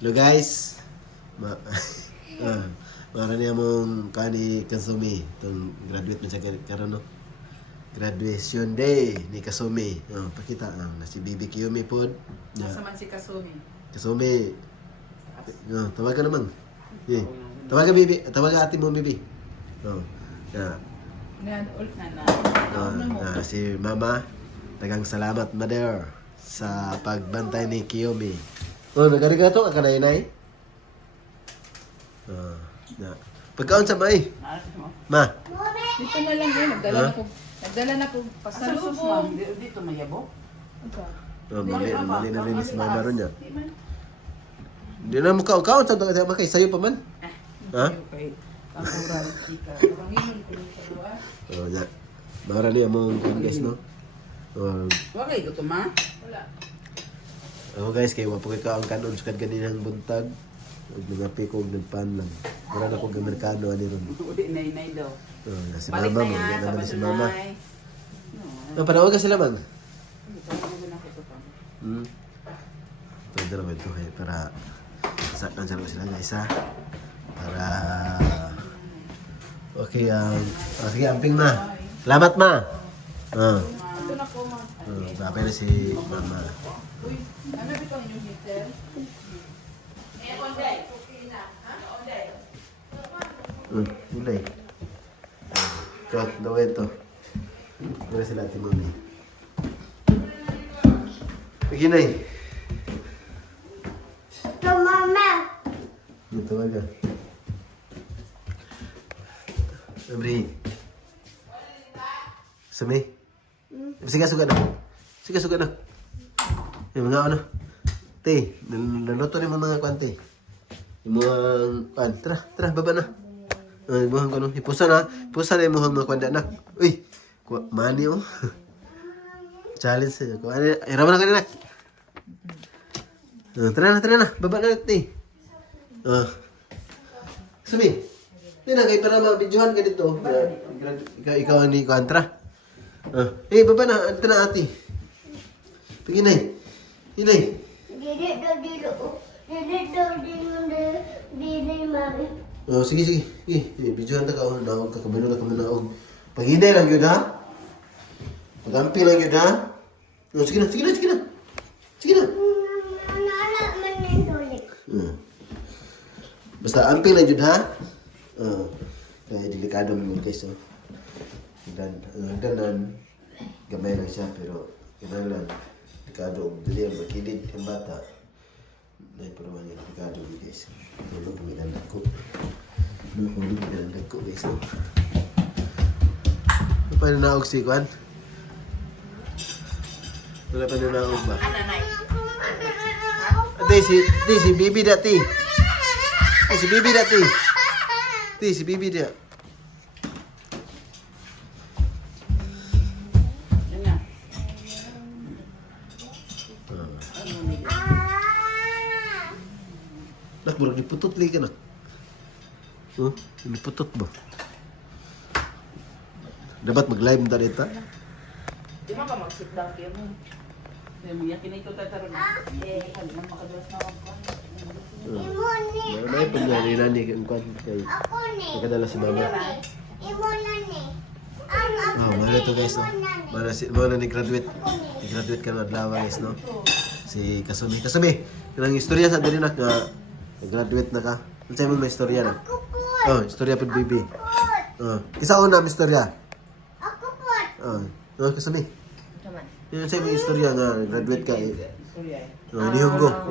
Hello guys. Ma Mara niya mong kani Kasumi. Itong graduate na siya karon no. Graduation day ni Kasumi. Pakita na si Bibi Kiyomi pod. Nasa man si Kasumi. Kasumi. Tawagan naman. Tawagan Bibi, tawagan ate mo Bibi. Ngayon, ulit na. Si Mama, dagang salamat mother sa pagbantay ni Kiyomi. Nagarigato ka kanay nay. Pagkaon sa may. Ma. Dito na lang yun. Nagdala na ko. Pasalubong. Dito mayabo? Mali na rin si Mama ron niya. Hindi na mo kaon sa taga makay sayo pa man. Ha? Okay. Pangkural. Ika. Panghinon ko sa luwa. Ya. Mara niya mo guys no. Wala ito to ma? Wala. Guys, kay wapo kay kaon kanon sukad ganinang buntag. Ug mga pikog nagpan lang. Mura na kog Amerikano ani ron. Udi nay daw. Si Balik Mama na mo, yan, yan naman sabado si Mama. na. Panawag ka sila man. Ito pa. Pwede naman ito para saktan sila guys ha. Para okay, sige, amping ma. Salamat ma. Ito na po, ma. Babay na si Mama. Uy, ano dito ang inyong heater? Onday. Okay na. Ha? Onday. Hindi. Kat, daw ito. Muna sila ati mami. Paginay. Ito, mama. Ito maga. Abri. Sami. Sige, suga na. Sige, suga na. Mga ano. Te, naluto rin mga kwante. Yung mga, tara, baba na. Imuhang ko no. Ipusa na yung imuhang mga kwanda anak. Uy, mani oh. Challenge sa'yo. Iraman na ka anak. Tara na. Baba na natin. Sabi, hindi na, kayo para mabidyohan ka dito. Ikaw ni Kantra. Baba na. Ito na ate. Paginay. Hinay. Mami. Sige. Bidyohan na ka. Naog ka. Kamino na kami naog. Paginay lang yun ha. Pagampi lang yun ha. Sige na. Basta amping lang yun ha. Kaya delikado mo guys. Danan, gamay lang siya pero kailangan delikado. Dali ang makilid ang bata. Dahil pa naman yung delikado guys. Ano po ilandag ko. Guys. Ano pa nanaog si Kwan? Wala pa nanaog ba? Si Bibi dati. Si Bibi dati. Si Bibi dia. Yan na. Nak, burang diputot lagi nak. Diputot ba? Dapat mag-live na dito. Di ba ka mag-sit down kayo mo? Yakin na ito tataroon. Kaliman makadulas na ako. May pangyari na ni Kwan. Ako ni. Nakadala si Mama. Imo na ni. Mahal ito guys, no? Mahal na ni-graduate. Ni-graduate ka na adlaw guys, no? Si Kasumi. Kasumi, kanang istorya sa dali na nga graduate na ka. Ano sa'yo mong may istorya na? Istorya po baby. Isa una may istorya. Ako po. Kasumi. Yan sa'yo mong istorya nga graduate ka. Sorry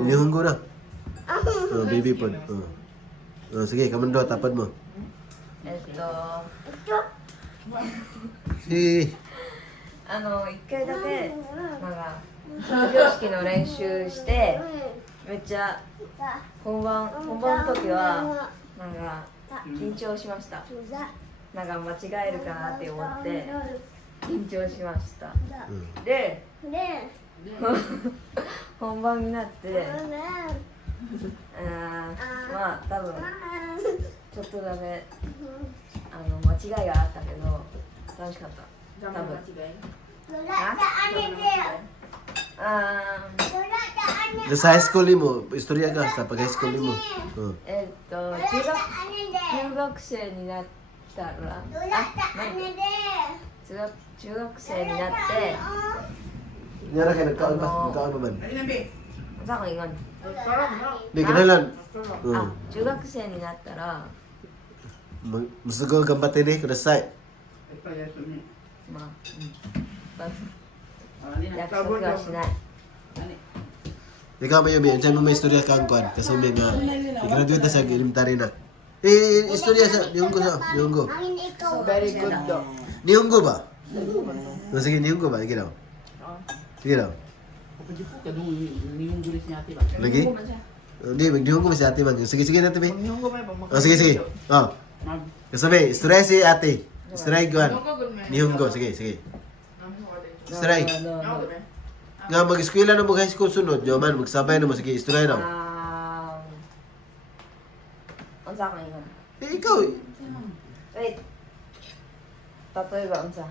Inihunggo na. Baby po. Sige, kamando, tapad mo. Sige. 一回だけなんか卒業式の練習してめっちゃ本番の時はなんか緊張しましたなんか間違えるかなって思って緊張しましたで本番になってまあ多分ちょっとだけ間違いがあったけど楽しかった多分 Wala daan ni Bill. Ah, Wala daan Sa high school mo, istorya ka sa pag high school mo. Oh. 中学生になったら、中学生になって、 Nyara kayo, nagkaon ba man? Dali na, be. saan ko ingon? Di, kanalan. Oh. 中学生になったら、 Musugo gambate ni, kudasay. Ay, payaso niya. まあ、 Ah, di na. 約束はしない。 Ani. Ikaw ba yun, Diyan mo may istorya kang kuan. Kasi may nga, graduate na sa elementary na. Istorya sa, Nihongo sa, Nihongo. Very good daw. Nihongo ba? Oh, sige, Nihongo ba? Sige daw. Sige daw. Pwede po, kadung niyong gulis niya ate ba? Lagi? Hindi, mag-Nihongo ba si ate man? Sige, sige natin, may. Niyong gumay ba? Oh, sige, sige. Oh. Mag. Kasabi, istorya si ate. Istorya kuan. Nihongo, sige, sige. Istorya. Nga mag-eskwela na mag-high school sunod, yo man, magsabay na mo, sige, istorya daw. Ang saan ko ingon? Ikaw, Wait. 例えば、うんさ。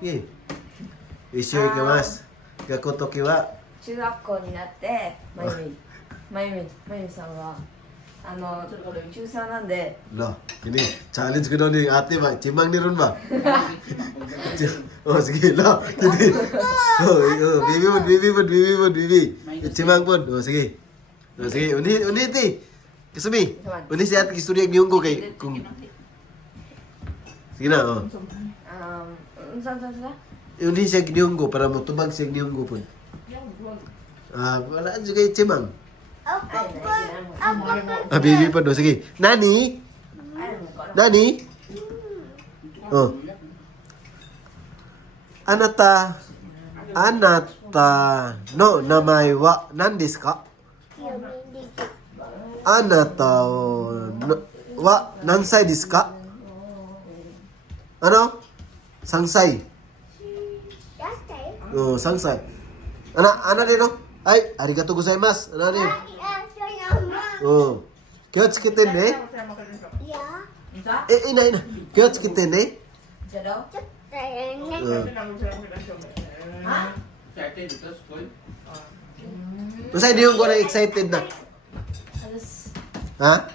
sige. Isyo ikamas. Kakutoki wa. 中学校になって、まゆみさんは、中3なんで、 Lah, ini challenge ko daw ni ate ba? Chimang ni ron ba? Oh, sige lah. Kini. Bibi. Chimang pun. Oh, sige. Oh, sige. Uni ti. Kasumi. Uni si ate istorya ng ko kay kung. Sige na, oh. うんさんさんさ。 Uni siya ng para mo tubag siya ng pun. Wala juga kay Chimang. Bibi pa do. Sige. Nani? Nani? Oh. Anata no namai wa nan desu ka? Anata wa nansai desu ka? Ano? Sangsai. Oh, sangsai. Ana rin no? Ay, arigatou gozaimasu. Ana rin. Oh. Kyo tsukete ne? Ina. Kyo tsukete ne? じゃろ Excited ito, school? Masay niyo ko na excited na. Ha?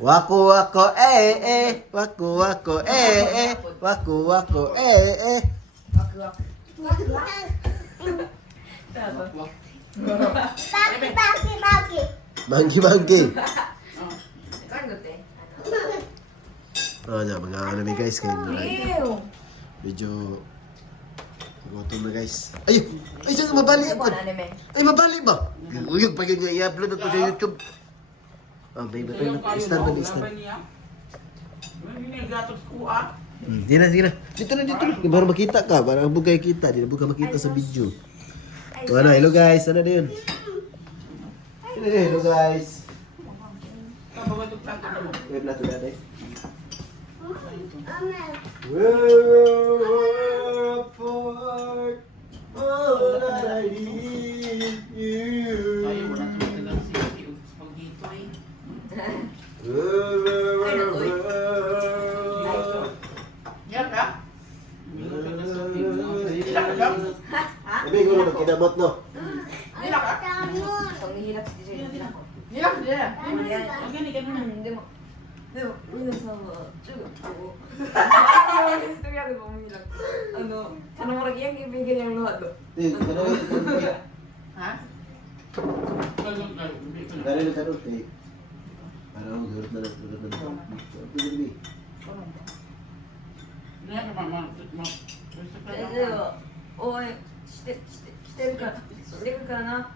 Wako wako wako wako wako wako ワクワク。 Manggi manggi. 何だってMga ano ni guys kayo na. いいよ Medyo gutom na guys. Ay, saan mabali ako? アニメ Ay, mabali ba? Uyog pa yung i-upload ako sa YouTube. May star ba ni star? Hindi gatos ko ah. Sige na. Dito na. Baru makita ka. Para bugay kita. Di na buka makita sa video. Ano, hello guys. Ano na yun? Hello guys. Kabagatog lang ito mo. Wait na ito natin. Tayo mo na tumatagal si pag dito eh. Yan ka? Ilan ka dyan? Sabi ko na kinamot no. Ilan ka? そう見開くって言うじゃん Ilan ka dyan? でも皆さんは中学校一人でも見な金物yang bigyan yung lahat do. Ha? Dari na tanong eh. Parang gurot na lang. Niya ka mama. でも応援してるからな。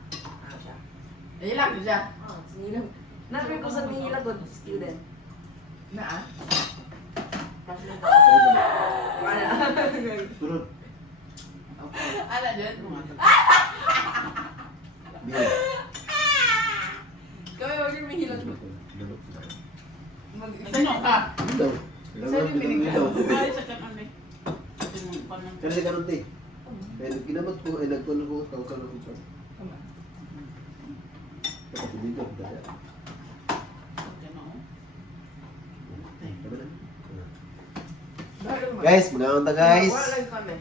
Ilan ka dyan? Sinilang. Nabi ko sa Manila ko student. Na ah? Tapos na tao. Wala. Turun. Ala dyan? Biyan. Kami mag-imihilan mo. Sino ka? Daw. Saan yung pinigyan? Bali sa kanan eh. Kasi ganun te. Pero kinamot ko, nagkulo ko, tawag ko pa. Kapag dito, dada. Sabi na. Guys, mga ta guys. Wala lang kami.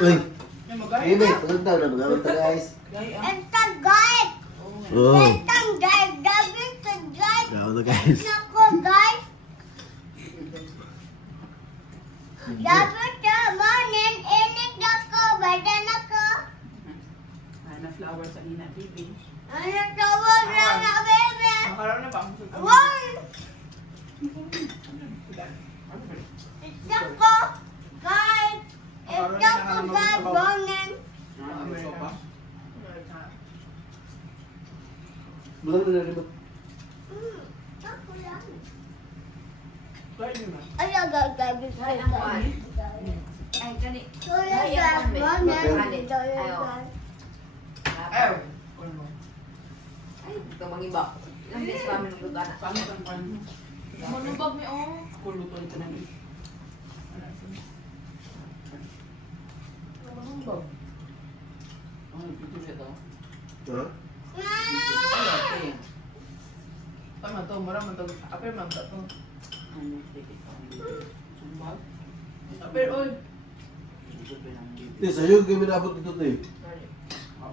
Uy, May magay. Amy, paganda na mga ta guys. Gay, ah. Ito guys. Oh, Ito guys. Dabi ka guys. mga ta guys. Nako guys. Dabi ka manin. Init ako. Badan ako. Ah, na flower sa ina, baby. Ano tawag na na bebe? Makaraw na ba? One. Ito ko guys. Ito ko guys. Manin. Bulan na rin ba? Ako lang. Pwede na. Ay, gabi ka Ay, ang kuwan. guys. Ay, kani. Kuya Ay, guys. ang kuwan, Manin. Alit. Ayo. Ayaw. Ano? Ay, ito mangiba. Ilang beses kami nagluto na. Pangit ang pan. Manubag mi oh. Ako luto ito na ni. Manubag. Ang ito ito. Ha? Ay, okay. Tama to, marami to. Apel man to. Ano, tikit pa. Sumbag. Apel, oy. Di, sa'yo kami nabot dito to eh.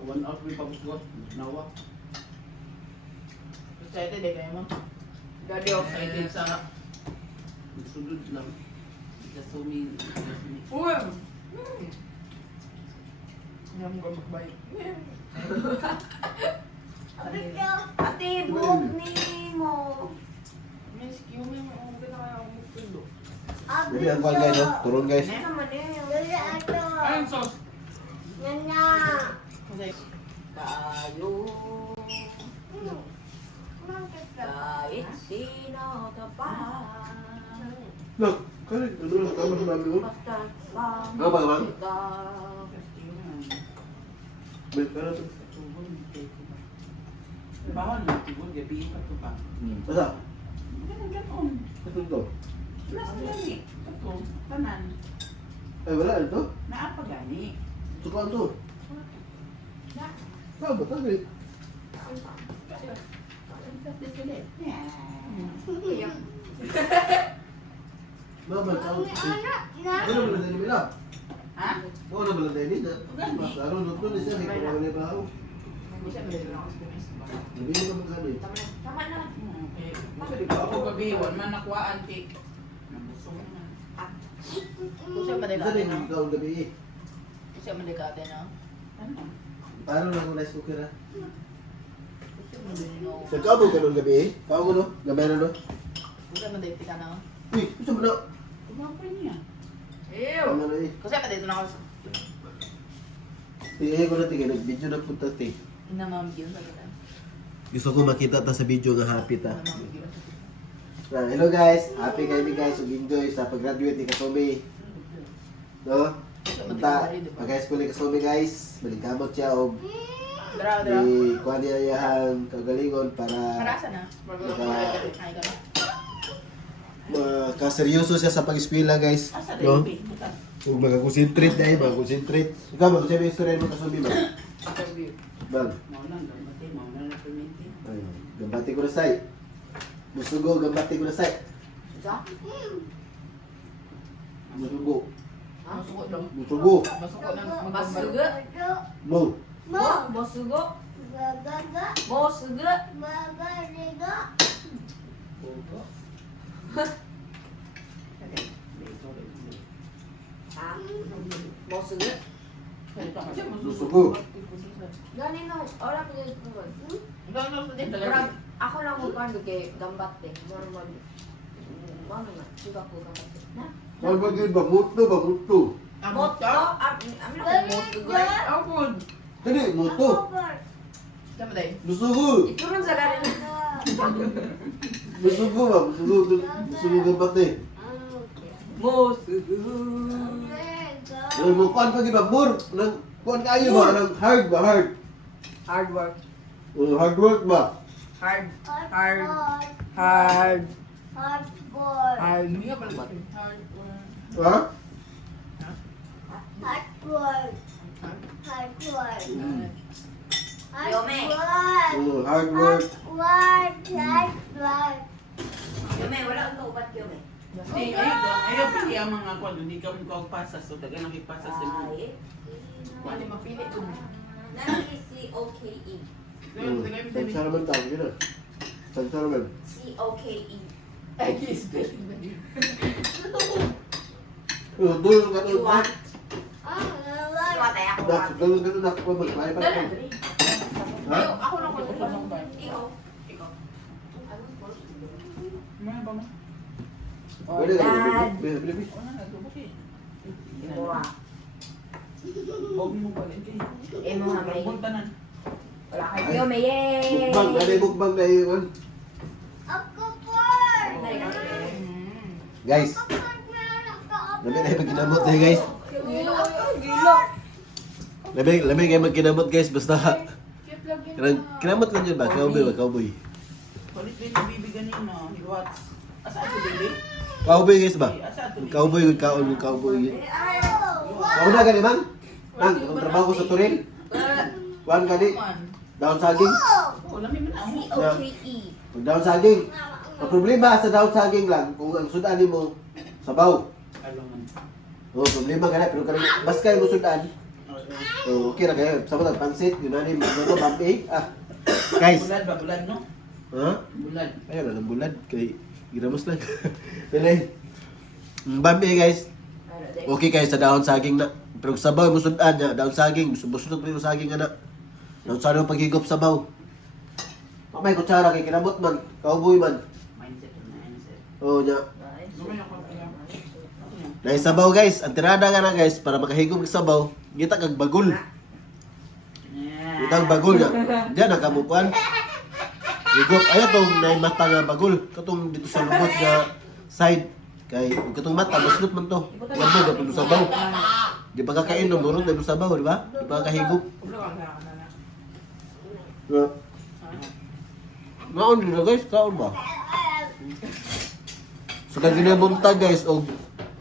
1 hour may pagusgot. Nawa. Excited eh kayo mo? Gadi oh. Excited sa... Sudod lang. Kasumi. Uy! Hindi mo ka magbay. Ate, buhok ni mo. Miss, yung may mga kaya ako magtulo. Jadi ang kuhan guys, no? Turun guys. Ano naman eh. Dali ato. Ayun, sos! Nana. Tayo. Kahit sino ka pa. Look, kali, ano lang, tama sa mami mo? Basta Ano ba naman? ikaw. Wait, ano to? Bawal na, tibon, gabi pa ito pa. Basta, Ganun, ganun. ito to. Last lang eh. Ito, tanan. Ay, wala, ito? Naapa gani. Sukaan to. Ah, ba tayo? Yeah. Mama, Ang anak na. ano ba lang din nila? Ha? Oo na ba lang din nila? Mas araw, nutlo ni siya, may kumawa niya pa ako. Hindi siya malilong ako sa pinis ba? Sabi niya pa magkano eh. Tama na. Okay. Kasi ko ako gabi, wala man nakuhaan cake. Nabusog na. Siya Isa madelikate din no? yung ikaw gabi eh. Siya madelikate no? Ano? Paano lang kung rice cooker ha? Siya madelikate no? Nagkabog ka nung gabi eh. Pao mo no? Gamay na no? Siya madelikate ka no? Uy, gusto mo na? Kumapay niya. Ew! Tama na eh. Kasi madelikate na ako. Tingnan ko na tingnan, nag-video na punta te. Inamamigil sa kita. Gusto ko makita ta sa video nga happy ta. Inamamigil. Hello guys, happy kayo guys, ug-enjoy sa pag-graduate ni Kasumi. No? Punta, pag-high school ni Kasumi guys, maligkamot siya og Dra, dra. kuha niya iyahang kagalingon para Marasa na. Ay ka na. makaseryoso siya sa pag-eskwela guys. Asa No? rin, buta. Kung mag-concentrate dahil, mag-concentrate. Ikaw, mag-sabi yung story mo Kasumi ba? Interview. Bang. Maulang, gambate, maulang na perminti. Ay, gambati ko na say. Musugo, gambati ko na say. Sa? Musugo. Masuko daw. Musugo. Masuko na. Masugo. Mo. Mo? Mosugo? Gagaga. Mosugo? Magaliga. Ha? Mosugo? Musugo. Gani no, ora ko dito ko. Interview. Ako lang mo kan kay gambat eh. Normal. Ano na? Suga ko gambat. Na? Ano ba yun ba? Muto ba? Muto. Moto? Ami lang ko mosugo. Ako. Dali, muto. Siya maday. Musugo. Iturun sa ganin. Musugo ba? Musugo. Musugo gambati. Mosugo. Ano mo, kuhan pag iba, more. Kuhan kayo ba? Anong hard ba? Hard. Hard work. Hard work ba? Hard. Hard. Hard. Hard boy. Hard. Hindi nga pala. Hard work. Ha? Hard boy. Hard boy. Hard Yome. boy. Hard work. Hard work. Yume, wala kang kaupat yume. Di, ayaw pili ang mga kwan. Hindi kami ko pasas. So, dagan nakipasas sa mga. Wala mapili ko. Nani C-O-K-E. Sansara man tawag yun ah. Sansara man. C-O-K-E. Ay, spelling ba yun? Doon ka doon. Iwan. Oh, Iwan tayo ako. Dak, doon ka doon ako pa magpaya pa ako. Ha? Ako lang ko lang ba? Ikaw. Ano ba mo? Pwede ka doon. Dad. Bibi. Ano na, lubok eh. Iwa. Huwag mo pa rin kayo. Emo nga may. Huwag tanan. Wala kayo, may yay! Mukbang, dali mukbang na yun. Ako por. Guys, labi na yung magkinamot eh guys. Gilo. Labi kayo magkinamot guys, basta Cute lang yun. kinamot lang yun ba? Cowboy ba? Cowboy. Palit din yung bibi ganino. Hiwats. Asaan ko baby? Cowboy guys ba? Asaan to Cowboy, yung cowboy. Ako na gani man? Nang, ang trabaho ko sa Turil. Kuhan gani, daon saging. Oh, lami man ang C-O-K-E. Pag daon saging. Ang problema sa daon saging lang, kung ang sudan mo, sabaw. Alungan. Oo, problema ka na, pero kani, bas kayo mo sudan. So, okay na kayo. Sa mga pansit, yun na rin, ano, bambig. Ah, guys. Bulad ba? Bulad no? Ha? Bulad. Ayun, alam bulad. Kay, ginamos lang. Pilay. Bambig guys. Okay kayo sa daon saging na. Pero kung sabaw mo sudan niya, daon saging, busog mo saging na. Daon saging paghigop sabaw. May kutsara kay kinabot man, cowboy man. Mindset. Mindset. Oo niya. Lumay ako. Dahil sabaw guys, ang tirada nga na guys, para makahigop ng sabaw, kita kag bagol. Kita kag bagol niya. Diyan nakamukuan. Higop, ayaw tong naimata nga bagol. Katong dito sa lubot nga side. Kay, katong mata, maslot man to. Yan mo, gatong sabaw. Di ba kakain no, murong na sabaw, di ba? Di ba kahigop? Yeah. Naon din na guys, kaon ba? So kag ginabuntag guys og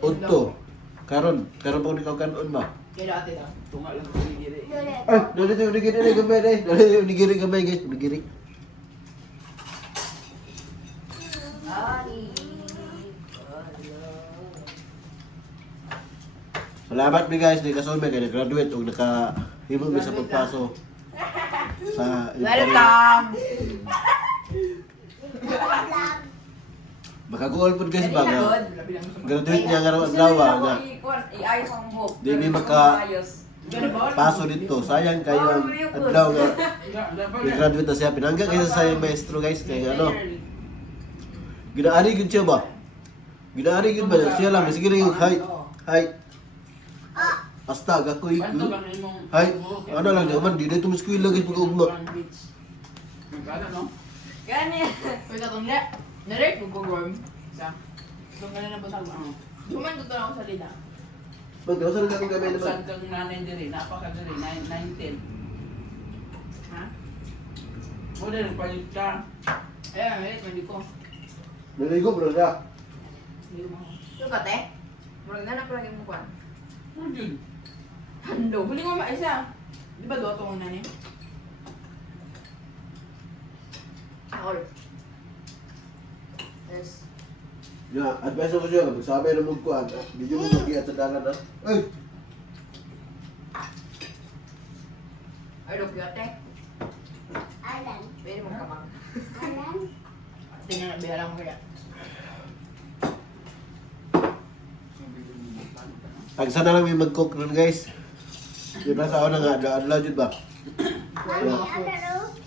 udto. Karon pa ni kanon ba? Kaya ate lang. Tunga lang sa giri. Ay, dali tayo nigiri na gamay dai. Dali nigiri gamay guys, nigiri. Salamat mi guys, di kasulme kay graduate og nakahimo mi sa pagpaso sa Welcome! Makagool po guys ba nga graduate niya nga raw adlaw nga I-ayos ang book. di mi maka Ayos. paso dito. Sayang kayo ang adlaw nga graduate na siya. Pinangga kayo sa sayang maestro guys kay ano. Ginaari gyud siya ba? Ginaari gyud ba siya lang sige rin hi. Hi. Hasta gakoy. Panto lang imong. Hi. Ano lang naman di na tumiskwil guys pag ugma. Magkala no? Gani. Pwede itong narek mo ko worm. Isa. Doon ka na nabasag mo. Duman ko ako sa lida. Pag daw sa kang gamay naman. Saan kang nanay diri? Napaka diri 9-10. Ha? Wala rin palit ka. Ayan, hindi ko. Naligo bro na. Hindi ko mako. Yung kate? Murag na lagi mo kuan. Ano yun? Hando. Huli ko isa. Di ba doon itong una niya? All. Yes. Ya, advice ko siya kapag sabi na mo kuan, di mo magiat sa dalan na. Ay, Ay, dog yate. Alan. Pwede mo kamang. Alan. Tingnan na, bihala mo kaya. pag sana lang may mag-cook nun guys. Di ba sa una nga, adlaw jud ba?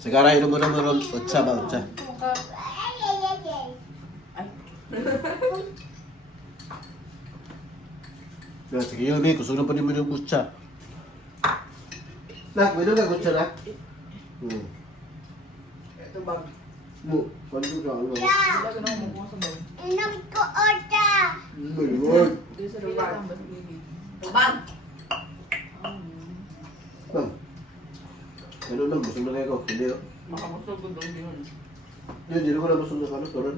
Sigara ino mo na mo ron, utsa ba, utsa. Na, sige yun eh, kusog na pa ni mo yung utsa. Nak, may nung utsa nak? Ito bag. Mo, paano ka, ano? Di ba ganun mo kung sa bawin? Inom ko ocha. My Lord. Di sa lida lang ba sa gigi? Ito bag. Bang. Ano lang, busog na kayo ko. Hindi, oh. Makabusog ko doon yun. Hindi ko na busog na kano, toron.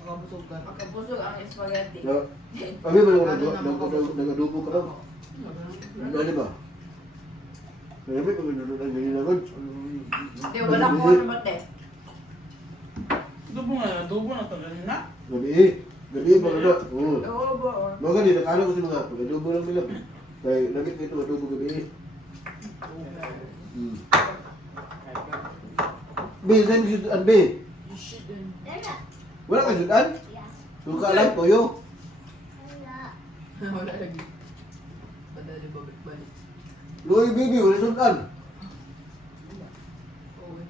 Makabusog ka. Makabusog ang spaghetti. Ya. Abi ba nagadubo ka lang? Ano ba? Kaya ba kung nanonood ang ganyan agad? Di ba wala ko ano mate? Dubo na to ganun na. Gabi. Gabi ba na? Oo. Adobo or Mga ganito, nakala ko sino nga. Pag-adobo lang nila. Kaya namit ko ito, adobo gabi. Be, saan yung sudan, Be? Shit din. Wala ka sudan? Suka lang, toyo. Wala lagi. Padali balik. Loy, baby, wala sudan. Oo.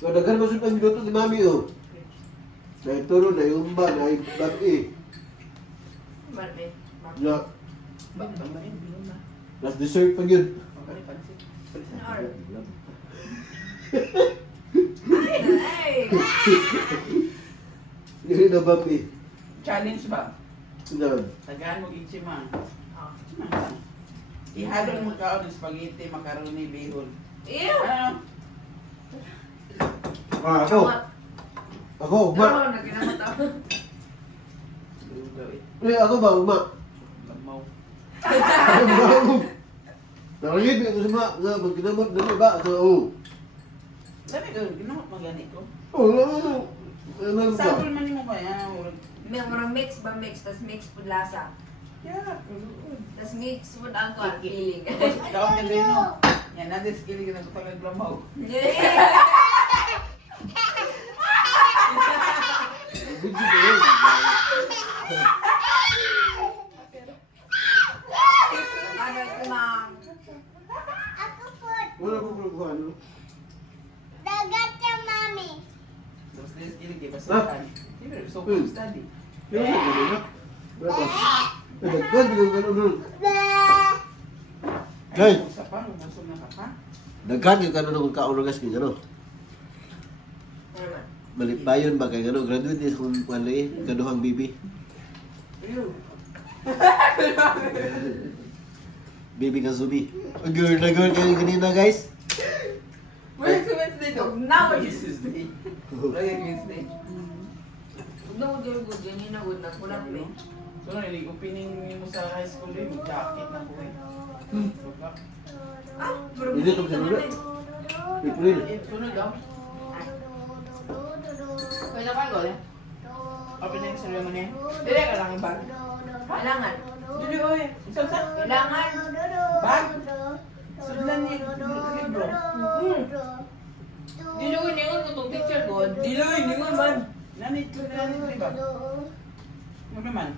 Kadaghan mo sudan minuto ni Mami, oh. Dahil turo, dahil umba, dahil babi. Marbe. Na, Bakit ba rin? Binom na. last dessert pa yun. Okay, pansit. Ay! Hindi na babi. Challenge ba? Sudan. Tagaan mo ichima. Ah. Ichima lang. Ihalo mo ka ng spaghetti, macaroni, bihon. Ew! Ano? Ah, ako. Ako, ugma. No, nagkinamata. Bihon daw eh. Eh, ako ba, ugma? Lamaw. Nakangit ko sa mga, nga, magkinamot na ba? So, oo. Sabi ko, ginamot magani ko. Oo, ano, ano ba? Sample man mo ba yan? May murang mix ba mix, tas mix pud lasa. Yeah. Tas mix pud ang kuan feeling. Daon ka din no? Yan, natin skilling ka na ito talagang lamaw. Video ko yun. Ano kumang Wala po po ano. Dagat ka, Mami. Tapos na skilling kayo, Ah. basta siyempre, so Hmm. study. Yung ano ba na? Wala pa. Nagagad, nagagad, ano. Guys, Isa pa, gusto na ka pa? nagagad yung kanon ng kaunagas kay ano. Malipayon ba kay ano, graduate is kung wala kaduhang bibi. Bibi Kazubi. Girl na girl kayo kanina guys. Wait, so Wednesday to. now This is the Lagi Wednesday. no good good ganyan na good na kulat me. So, narinig opening mo sa high school eh, mag-jacket na ko eh. Baka. Ah, pero Hindi to kanina. April. Sunod daw. Kaya ka gol eh. Open na yung sarili mo niya. Dili ka lang yung bag. kailangan. Dili oy. Isa sa? Kailangan. Bag? Sudlan ni libro. Dili ko ningon ko tong teacher ko. Dili ko ningon man. Nanit ko na nanit ko ba? Ano naman?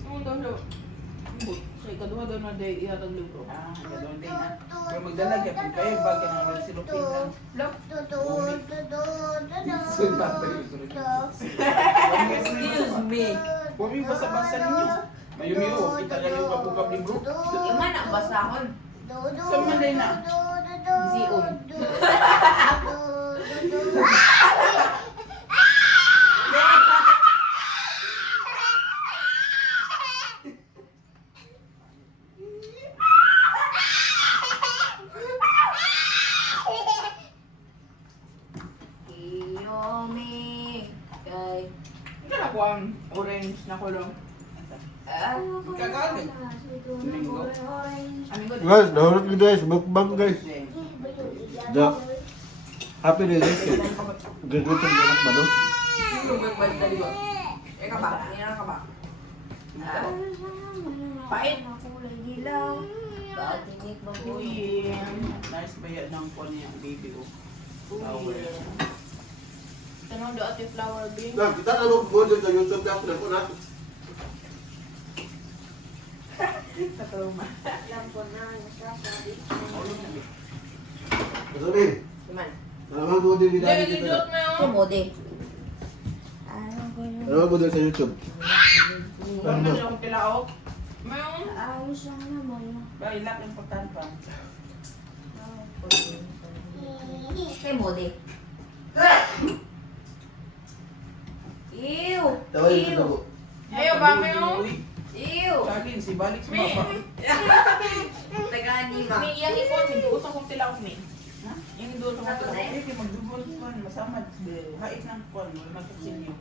Sunod daw siya. Sa ikaduha daw na day ihatag libro. Ah, ganoon din ah. Pero magdala ka pag kayo bag ka naman silupin lang. Look. Sunod pa yung sunod. Excuse me. Huwag yung basa-basa ninyo. Mayumi-o, kita lang yung kapukap libro. Iman ang basahon. Sa Monday na. Zion. Kiyomi. Kay. Ika na ko ang orange na kulong. Kakaagad. Linggo. Amin ko. Guys, nahulog ko guys, mukbang guys. Da. Happy New Year kay. Graduate sa anak ba no? Balik tadi ba? Eh ka ba? Nira ka ba? Pait. Kulay dilaw. Batinik mo Uy, nice ba yan ng kon niya, baby oh. Flower. Tanong do ate flower bean. Na, kita ano mo sa YouTube na ko na. Katrauma. Alam ko na nasasabi. Sabi, Kuman. naman mo din nila Dili dito. jot na yun. Kumode. Ano mo din sa YouTube? Huwag na akong tilaok. Mayroon. Ayos lang naman. Ba, ilak important pa. Kay Mode. Ew! Tawagin ko Ew! na mo. Ayaw ba mayroon? Ew! Sagin, si balik sa May baba. Tagani ba? may iyang ipon. May duot akong tilaok ni. Ha? Yung duot akong tilaok. Okay, magdubol ko. Masamad. Hait ng kon. Wala magkaksinyo.